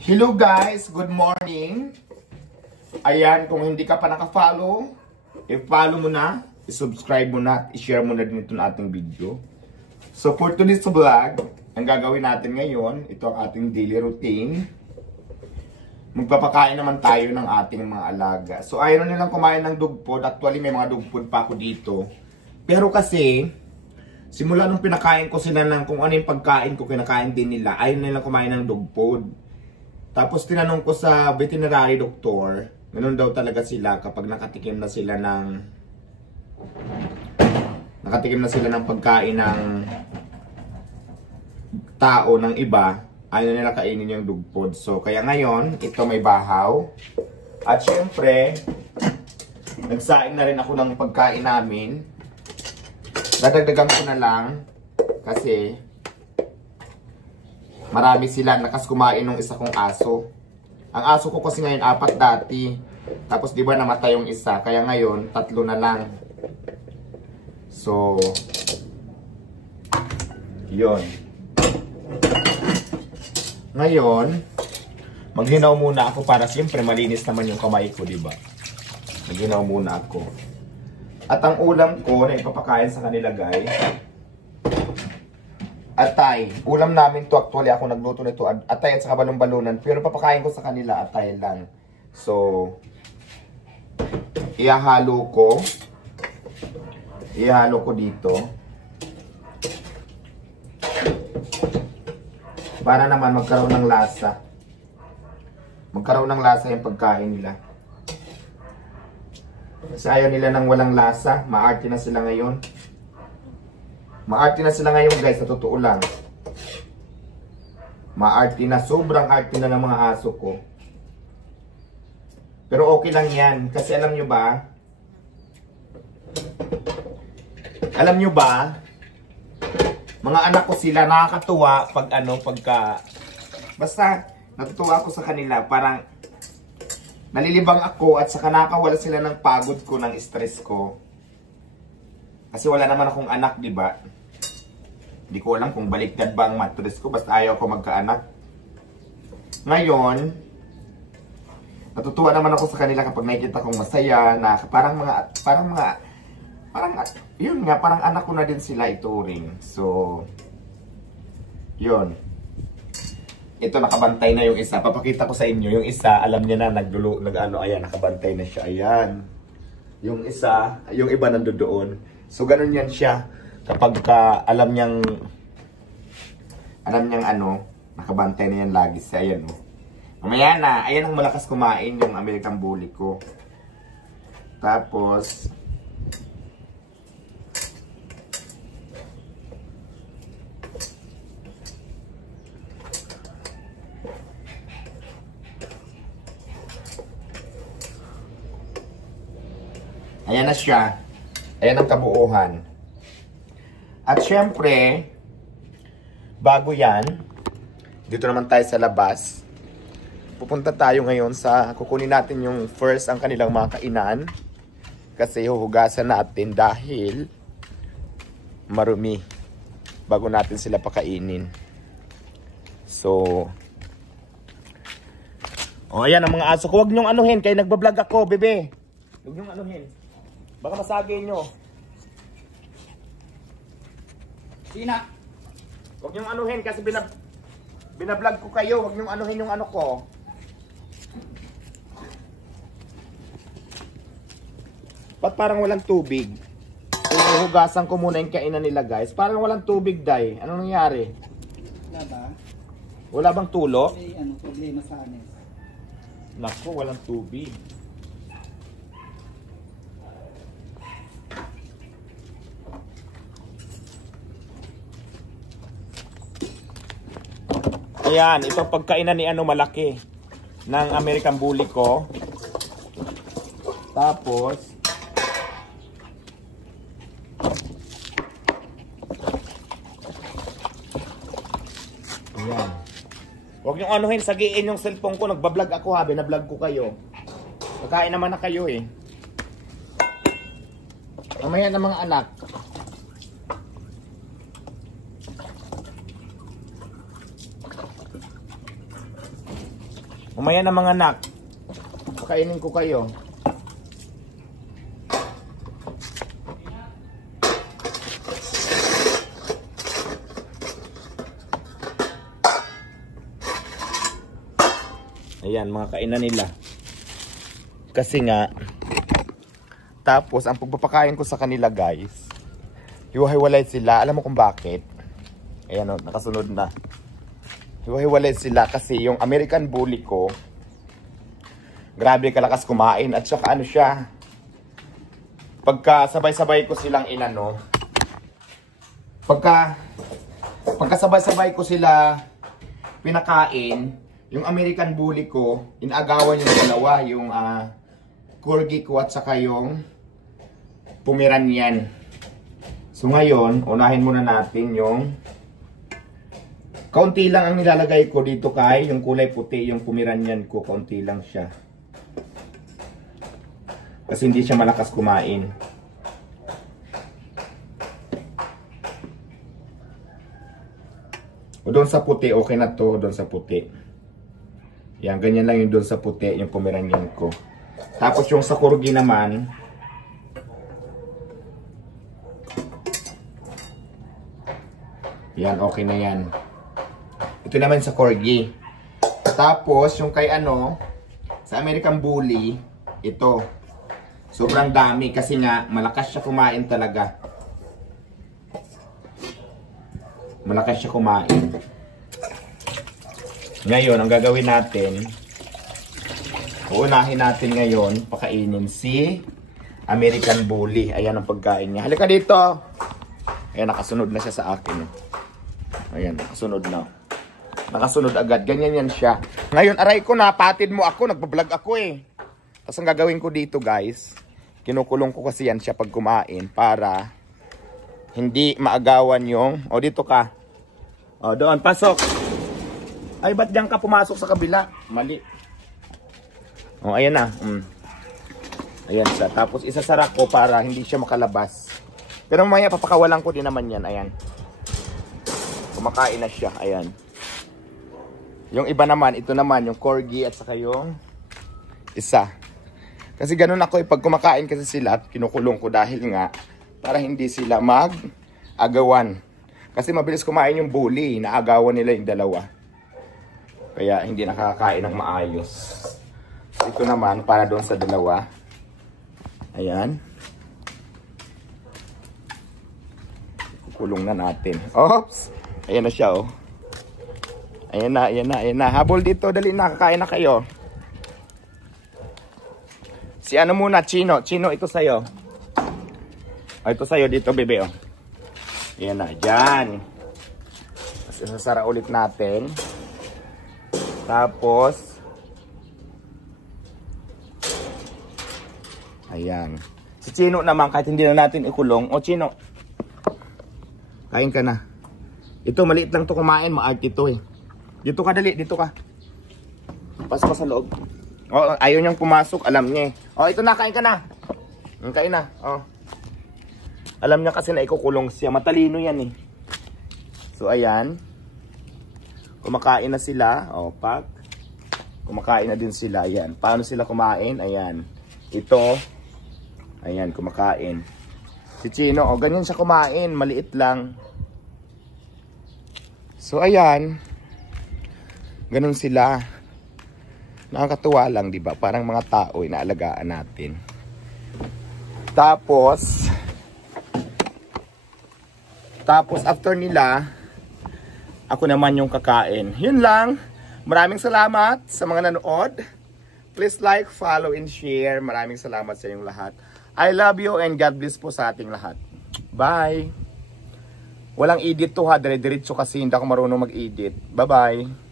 Hello guys, good morning. Ayan, kung hindi ka pa naka-follow, i-follow mo na, i-subscribe mo na, at i-share mo na din itong ating video. So for today's vlog, ang gagawin natin ngayon, ito ang ating daily routine. Magpapakain naman tayo ng ating mga alaga. So ayaw nilang kumain ng dog food. Actually may mga dog food pa ako dito. Pero kasi, simula nung pinakain ko sila ng kung ano yung pagkain ko, kinakain din nila, ayaw nilang kumain ng dog food. Tapos tinanong ko sa veterinary doctor, ganun daw talaga sila kapag nakatikim na sila ng pagkain ng tao ng iba, ayaw nila kainin yung dog food. So kaya ngayon, ito may bahaw. At syempre, nagsaing na rin ako ng pagkain namin. Dadagdagan ko na lang kasi marami sila, nakas kumain ng isa kong aso. Ang aso ko kasi ngayon 4 dati. Tapos di ba namatay yung isa, kaya ngayon 3 na lang. So yun. Ngayon maghinaw muna ako para siyempre malinis naman yung kamay ko, di ba? Maghinaw muna ako. At ang ulam ko na ipapakain sa kanila, guys, atay. Ulam namin to, actually ako nagluto nito, atay at saka balon-balunan, pero papakain ko sa kanila atay lang. So ihalo ko dito para naman magkaroon ng lasa. Magkaroon ng lasa yung pagkain nila. Kasi ayaw nila ng walang lasa. Maarte na sila ngayon. Maarte na sila ngayon, guys, sa totoo lang. Maarte na, sobrang arte na ng mga aso ko. Pero okay lang yan. Kasi alam nyo ba, mga anak ko sila, nakakatuwa basta natutuwa ako sa kanila, parang nalilibang ako at saka nakakawala sila ng pagod ko, ng stress ko. Kasi wala naman akong anak, di ba? Hindi ko alam kung baliktad ba ang mattress ko, basta ayaw ko magkaanak. Ngayon, natutuwa naman ako sa kanila kapag nakikita kong masaya, na parang yun nga, parang anak ko na din sila ituring. So, yun. Ito, nakabantay na yung isa. Papakita ko sa inyo, yung isa, alam niya na, ayan, nakabantay na siya, ayan. Yung isa, yung iba nandoon. So, ganun yan siya. Kapag alam niyang nakabantay na yan lagi siya, ayan, oh. Mamaya na, ayan ang malakas kumain, yung American Bully ko. Tapos, ayan na siya. Ayan ang kabuuhan. At syempre, bago yan, dito naman tayo sa labas. Pupunta tayo ngayon kukunin natin yung first ang kanilang mga kainan. Kasi huhugasan natin dahil marumi bago natin sila pakainin. So, ayan ang mga aso ko. Huwag niyong anuhin, kaya nagbablog ako, bebe. Huwag niyong anuhin. Baka masagay nyo. Sina? Huwag niyong anuhin kasi binablog ko kayo. Huwag niyong anuhin yung ano ko. Ba't parang walang tubig? Hugasan ko muna yung kainan nila, guys. Parang walang tubig, day. Anong nangyari? Wala ba? Wala bang tulo? May problema sa anis. Naku, walang tubig. Ayan, ito pagkainan ni malaki ng American Bully ko. Tapos ayan. Huwag niyong anuhin, sagiin yung cellphone ko. Nagbablog ako, ha, binablog ko kayo. Kakain naman na kayo, eh. Mamaya na mga anak. Umaya na mga anak. Pakainin ko kayo. Ayan, mga kainan nila. Kasi nga, tapos ang pagpapakain ko sa kanila guys, hiwa-hiwalay sila. Alam mo kung bakit? Ayan o, nakasunod na. Hiwa-hiwalay sila kasi yung American Bully ko, grabe kalakas kumain. At saka ano siya, pagka sabay-sabay ko silang inano, pagka sabay-sabay ko sila pinakain, yung American Bully ko, inagawan yung dalawa, yung Corgi ko at saka yung Pomeranian. So ngayon, unahin muna natin yung kaunti lang ang nilalagay ko dito kay yung kulay puti, yung Pomeranian ko, kaunti lang siya. Kasi hindi siya malakas kumain. O doon sa puti, okay na to, doon sa puti. Yan, ganyan lang yung doon sa puti, yung Pomeranian ko. Tapos yung sa Corgi naman, yan, okay na yan. Ito naman sa Corgi. Tapos yung kay ano, sa American Bully, ito. Sobrang dami kasi nga, malakas siya kumain talaga. Malakas siya kumain. Ngayon, ang gagawin natin, uunahin natin ngayon, pakainin si American Bully. Ayan ang pagkain niya. Halika dito! Ayan, nakasunod na siya sa akin. Ayan, nakasunod na. Nakasunod agad. Ganyan yan siya. Ngayon, aray ko, napatid mo ako. Nagbablog ako eh. Tapos ang gagawin ko dito guys, kinukulong ko kasi yan siya pag kumain para hindi maagawan yung... O, dito ka. O, doon. Pasok. Ay, ba't diyan ka pumasok sa kabila? Mali. O, ayan na. Ayan siya. Tapos, isasara ko para hindi siya makalabas. Pero mamaya, papakawalan ko din naman yan. Ayan. Kumakain na siya. Ayan. Yung iba naman, ito naman, yung Corgi at saka yung isa. Kasi ganun ako, pag kumakain kasi sila, kinukulong ko dahil nga, para hindi sila mag-agawan. Kasi mabilis kumain yung Bully, naagawan nila yung dalawa. Kaya hindi nakakain ng maayos. Ito naman, para doon sa dalawa. Ayan. Kukulong na natin. Oops! Ayan na siya, oh. Ayan na, ayan na, ayan na. Habol dito, dali na, kakain na kayo. Si ano muna, Chino. Chino, ito sa'yo. Oh, ito sa'yo dito, bebe, oh. Ayan na, dyan. Tapos isasara ulit natin. Tapos, ayan. Si Chino naman, kahit hindi na natin ikulong. O, Chino, kain ka na. Ito, maliit lang to kumain. Ma-art ito eh. Dito ka, dali. Dito ka. Pasok ka sa loob. O, ayaw niyang pumasok. Alam niya eh. O, ito na. Kain ka na. Kain na. O. Alam niya kasi na ikukulong siya. Matalino yan eh. So, ayan. Kumakain na sila. O, pak. Kumakain na din sila. Ayan. Paano sila kumain? Ayan. Ito. Ayan, kumakain. Si Chino, o, ganyan siya kumain. Maliit lang. So, ayan. Ganun sila. Nakakatuwa lang, di ba? Parang mga tao, inaalagaan natin. Tapos, after nila, ako naman yung kakain. Yun lang. Maraming salamat sa mga nanood. Please like, follow, and share. Maraming salamat sa inyong lahat. I love you and God bless po sa ating lahat. Bye! Walang edit to ha. Dire-diretso kasi hindi ako marunong mag-edit. Bye-bye!